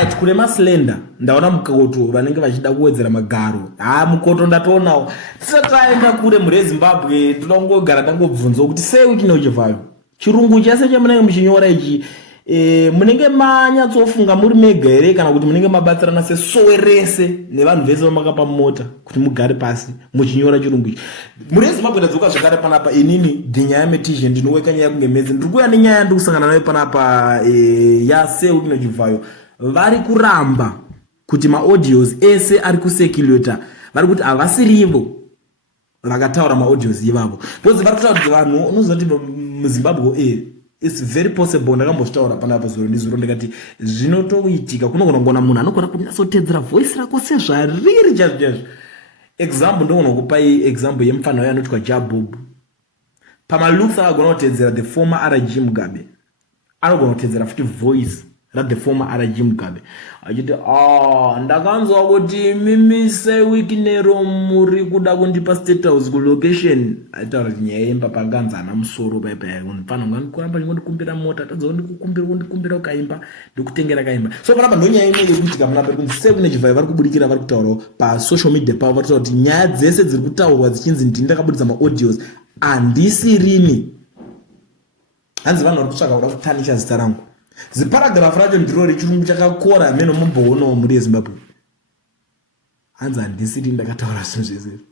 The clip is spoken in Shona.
right kune maslender ndaona mukoto vanenge vachida kuwedzera magaro mukoto ndatonawo tisataenda kure murezimbabwe tinongogara tangobvunzwa kuti sei uchine uchivhayo chirungu chese chamunenge muchinyora ichi munenge manyatsofunga muri mega here kana kuti munenge mabatsirana sesowe rese nevanhu vese vamakapa mota kuti mugare pasi muchinyora chirungu ichi murezimbabwe ndadzoka zvakare panapa inini dhinyaya metizhe ndinoweka nyaya kunge meze ndiri kuuya nenyaya yandikusangana nayo panapa yasei uchine uchivhayo vari kuramba kuti maaudios ese ari kusekileta vari kuti havasirivo vakataura maaudios ivavo because vari kutaura kuti vanhu unoziva kuti muzimbabwe it's very possible ndakambozvitaura panapa zuro ndizuro ndikati zvinotoitika kunogona kugona munhu anogona kunyatsotedzera voice rako sezvariri chazvo example ndogona kupai example yemufana uyo anotwa Jabob pamalooks akagona kutedzera the former RG Mugabe anogona kutedzera futi voice the former RG Mugabe achiti ndakanzwa kuti mimise wikinero muri kuda kundipa state house kulocation aitaura kuti nyaya yemba pakanzana musoro paipai unofana kuramba chingondikumbira mota tadzoka ndikukumbira ukaimba ndikutengera kaimba so panapa ndonyaya imwe yekuitika munapa kuti sei kune chivhayo vari kubudikira vari kutaurawo pasocial media pavo vari kutaura kuti nyaya dzese dziri kutaurwa dzichinzi ndini ndakabudisa maaudios handisirini hanzi vanhu vari kutsvaka kuda kutanisha zita rangu ziparagraph racho ndiro rechirungu chakakora amene mumboonawo muri yezimbabwe hanzi handisiri ndakataura zvinhu zvese